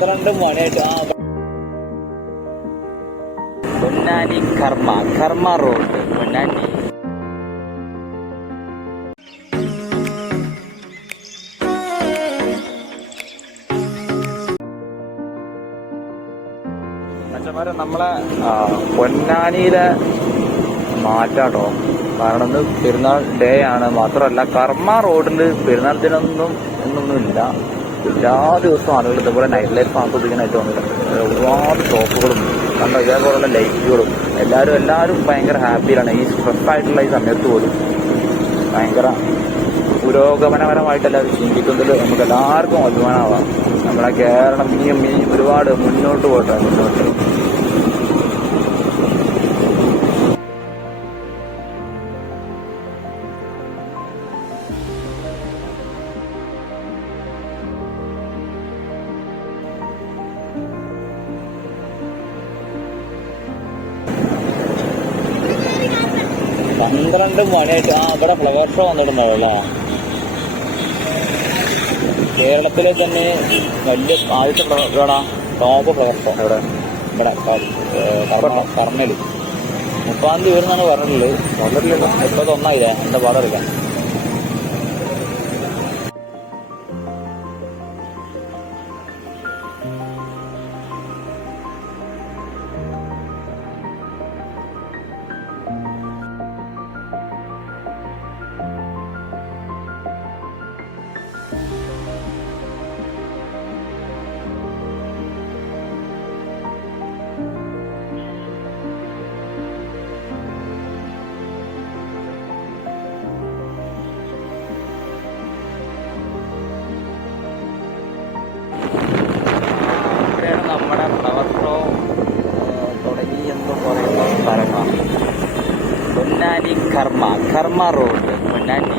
12 മണിയായിട്ട് പൊന്നാനി കർമ്മ റോഡ് പൊന്നാനി. നമ്മളെ പൊന്നാനിയിലെ മാറ്റാട്ടോ. കാരണം ഇന്ന് പെരുന്നാൾ ഡേ ആണ്. മാത്രമല്ല കർമ്മ റോഡിൽ പെരുന്നാൾ ദിനമൊന്നും എന്നൊന്നുമില്ല. എല്ലാ ദിവസവും ആളുകൾ ഇതുപോലെ നൈറ്റ് ലൈഫ് ആസ്വദിക്കാനായിട്ട് വന്നിട്ടുണ്ട്. ഒരുപാട് ഷോപ്പുകളും കണ്ട ഇതേപോലുള്ള ലൈറ്റുകളും എല്ലാവരും ഭയങ്കര ഹാപ്പിയിലാണ്. ഈ സ്ട്രെസ് ആയിട്ടുള്ള ഈ സമയത്ത് പോലും ഭയങ്കര പുരോഗമനപരമായിട്ട് എല്ലാവരും ചിന്തിക്കുന്നതിൽ നമുക്ക് എല്ലാവർക്കും അഭിമാനമാവാം. നമ്മുടെ കേരളം ഇനിയും ഒരുപാട് മുന്നോട്ട് പോട്ടെ. മുന്നോട്ട് 12 മണിയായിട്ട് ഇവിടെ ഫ്ലവർ ഷോ വന്നിട്ടുണ്ടാവുമല്ലോ. കേരളത്തിലെ തന്നെ വലിയ ആദ്യത്തെ ടോപ്പ് ഫ്ലവർ ഷോ ഇവിടെ കർമ്മയിൽ 30-ാം തീയതി വരുന്നാണ് പറഞ്ഞിട്ടുള്ളത്. 31 എന്താ പാടറിയാം. നമ്മുടെ ഫ്ലവർ ഷോ തുടങ്ങി എന്ന് പറയുന്ന സ്ഥലമാണ് പൊന്നാനി കർമ്മ റോഡ് പൊന്നാനി.